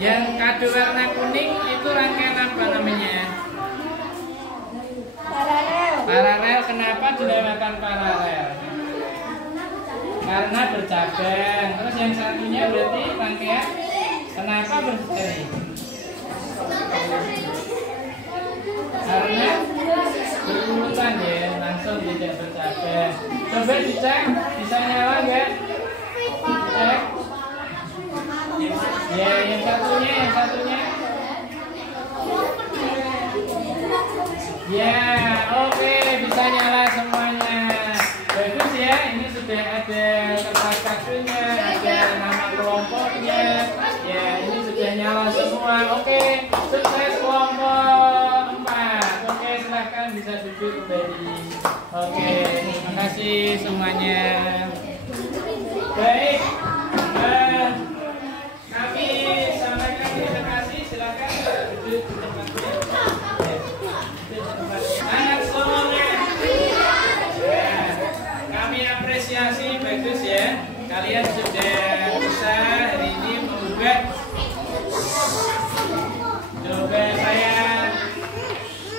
Yang kado warna kuning itu rangkaian apa namanya? Paralel. Kenapa dinamakan paralel? Karena bercabang. Terus yang satunya berarti rangkaian. Kenapa berseri? Karena berurutan ya, langsung tidak bercabang. Coba dicek, bisa nyala nggak? Cek. Ya, yang satunya. Ya, oke, bisa nyala semuanya. Bagus ya, ini sudah ada kertas kadonya, ada nama kelompoknya. Ya, ini sudah nyala semua. Oke, sukses kelompok 4. Oke, silahkan bisa duduk kembali. Oke, terima kasih semuanya. Baik, kami sampaikan terima kasih. Silahkan duduk di tempatnya. Anak semuanya. Ya, kami apresiasi, bagus ya. Kalian sudah bisa hari ini membuat. Coba saya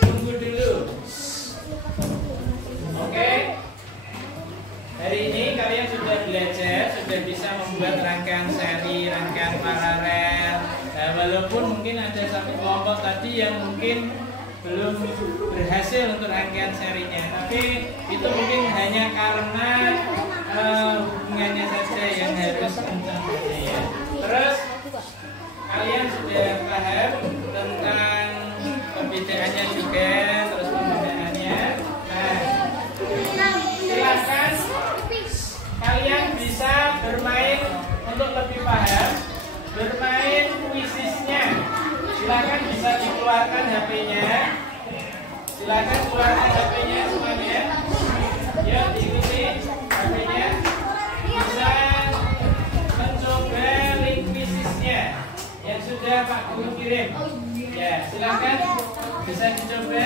tunggu dulu. Oke. Hari ini kalian sudah belajar, sudah bisa membuat rangkaian seri, rangkaian paralel. Nah, walaupun mungkin ada satu kelompok tadi yang mungkin belum berhasil untuk rangkaian serinya, tapi itu mungkin hanya karena hubungannya saja yang harus kencang ya. Terus kalian sudah paham tentang perbedaannya juga, terus penggunaannya. Nah, silakan kalian bisa bermain untuk lebih paham, bermain kuisisnya. Silakan bisa dikeluarkan HP-nya. Silakan keluarkan HP-nya semuanya. Ya, diikuti HP-nya. Bisa mencoba link kuisisnya yang sudah Pak Guru kirim. Ya, silakan bisa dicoba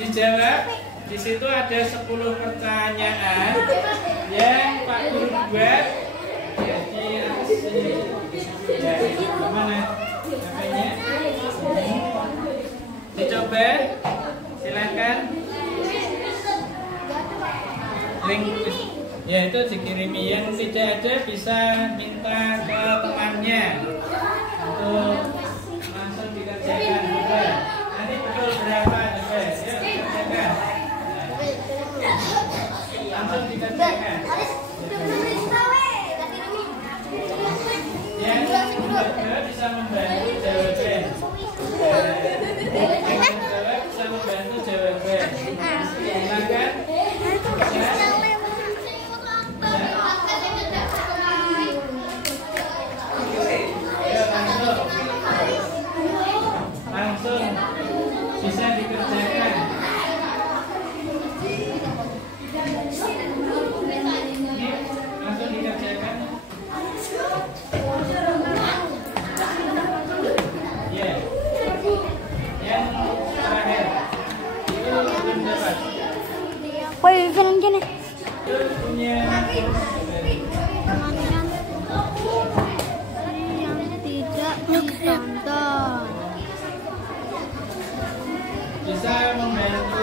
dijawab. Di situ ada 10 pertanyaan yang Pak Guru buat. Ya, di atas sini. Ya, mana HP-nya? Dicoba. Silakan. Link ya itu dikirimi. Yang tidak ada bisa minta ke temannya untuk langsung dikerjakan juga. Nanti betul berapa juga ya dikerjakan. Langsung dikerjakan. Yang membaca bisa membantu jawaban. Jawab bisa membantu jawaban. Silakan. Langsung bisa dikerjakan. Ini langsung dikerjakan. Ya. Yang terakhir itu belum dapat. Woi, film gini. Itu punya Yang tidak ditonton. bisa membantu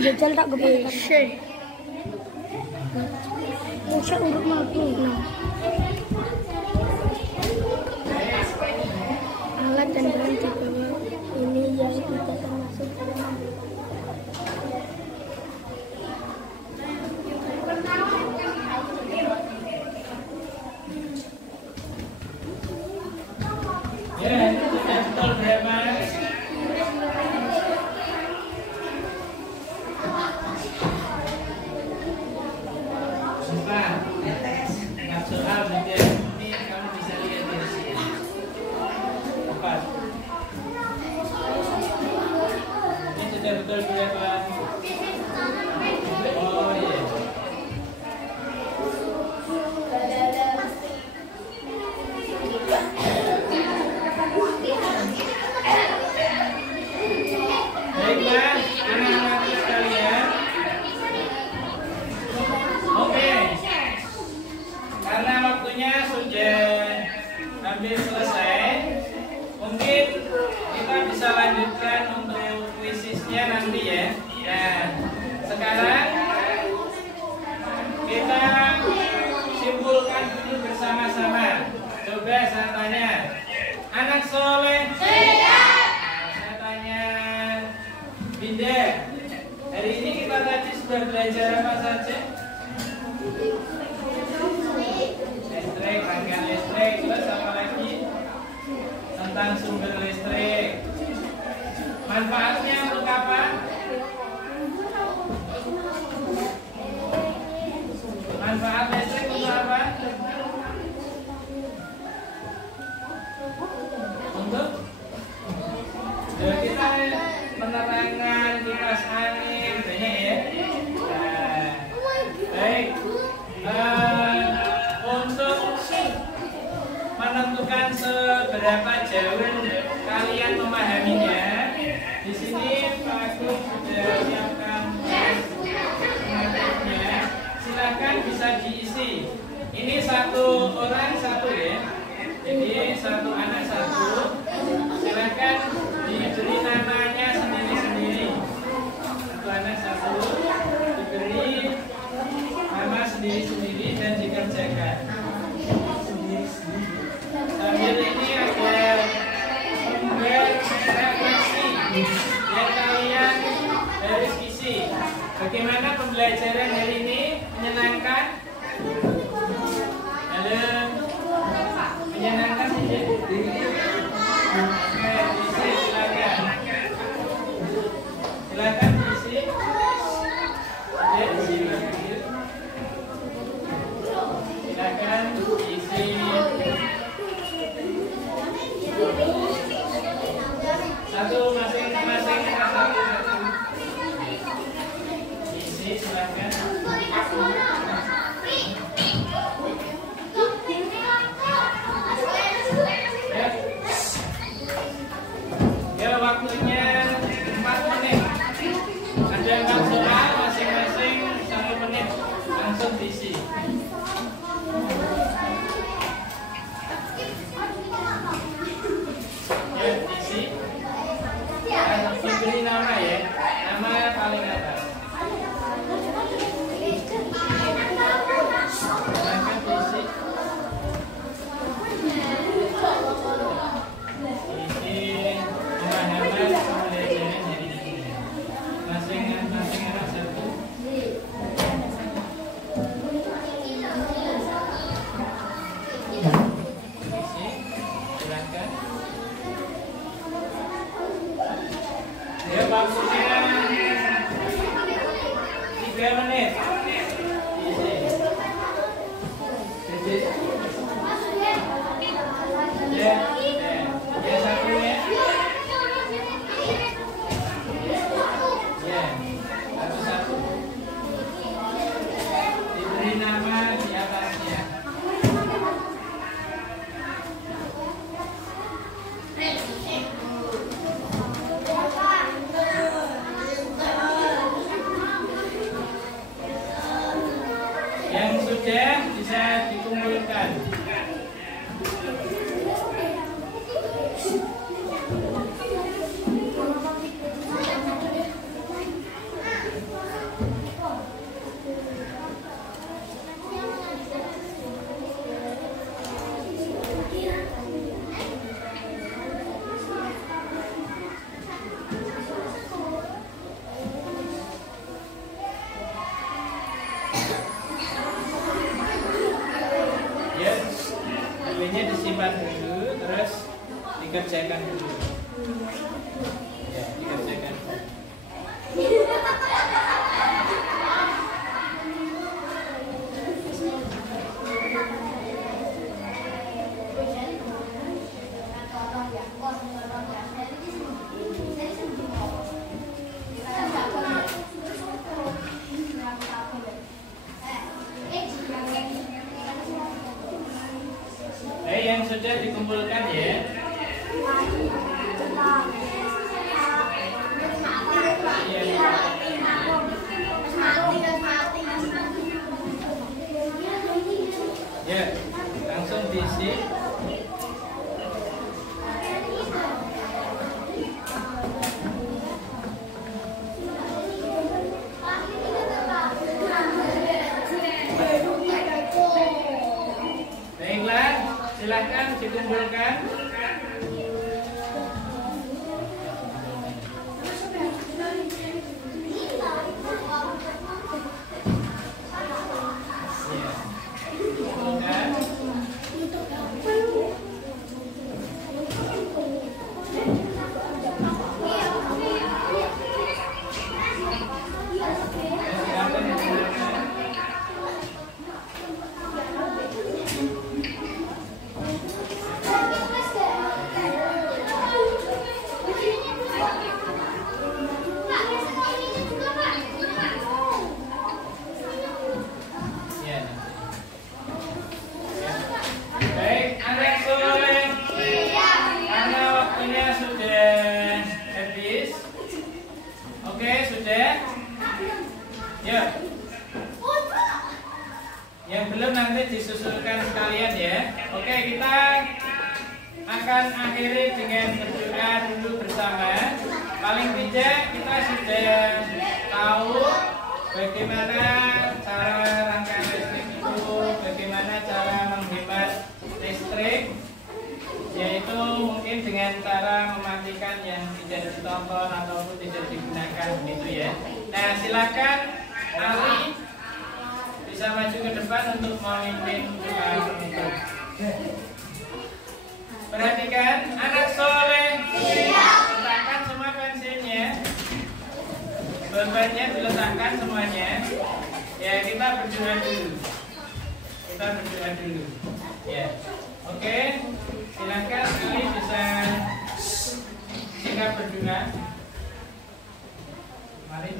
jajan tak kepikiran. Masa urut mampu. Alat dan bahan di bawah ini yang kita termasuk dalam bagaimana pembelajaran hari ini? Menyenangkan? Halo? Menyenangkan saja? Oke, diisi silakan. Silakan diisi. Ya, silakan diisi. Satu masing-masing satu. Silakan. Ya, waktunya 4 menit. Ada 4 soal, masing-masing 1 menit. Langsung diisi. Ya, diisi. Diberi nama ya. Nama paling atas. Ya, waktunya 3 menit. Ya, satu ya. Ya, satu-satu. Diberi nama di atasnya. Yang sudah bisa dikumpulkan. Videonya disimpan dulu, terus dikerjakan dulu. Ya, dikerjakan. Yang sudah dikumpulkan ya. Ya, langsung diisi. Baiklah, silahkan dikumpulkan. Yang belum nanti disusulkan sekalian ya. Oke, kita akan akhiri dengan berdoa dulu bersama. Paling tidak kita sudah tahu bagaimana cara rangkaian listrik itu, bagaimana cara menghemat listrik, yaitu mungkin dengan cara mematikan yang tidak ditonton ataupun tidak digunakan begitu ya. Nah, silakan Ali bisa maju ke depan untuk memimpin doa penutup. Perhatikan, anak soleh, letakkan semua pensilnya, bebannya diletakkan semuanya. Ya, kita berdoa dulu. Ya, oke. Silakan Ali bisa singkat berdoa. Mari.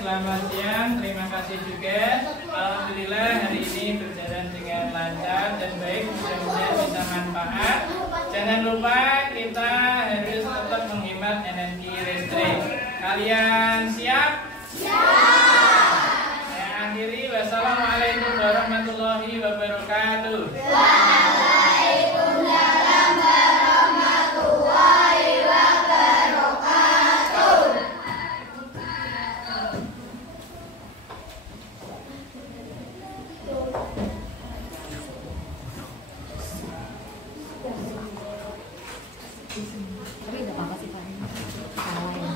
Selamat siang, terima kasih juga. Alhamdulillah hari ini berjalan dengan lancar dan baik, mudah-mudahan bisa manfaat. Jangan lupa kita harus tetap menghemat energi listrik. Kalian siap? Siap. Saya akhiri, wassalamualaikum warahmatullahi wabarakatuh. Waalaikumsalam warahmatullahi wabarakatuh. Tapi udah apa sih Pak? Salah ya.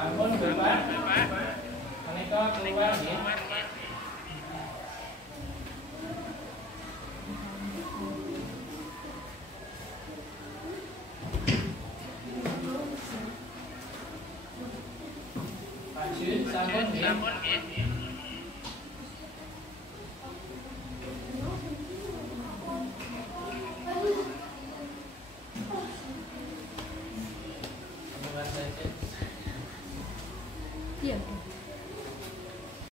Ampun Bapak, menika bawa keluar ya. Pak Jun, sampun ya.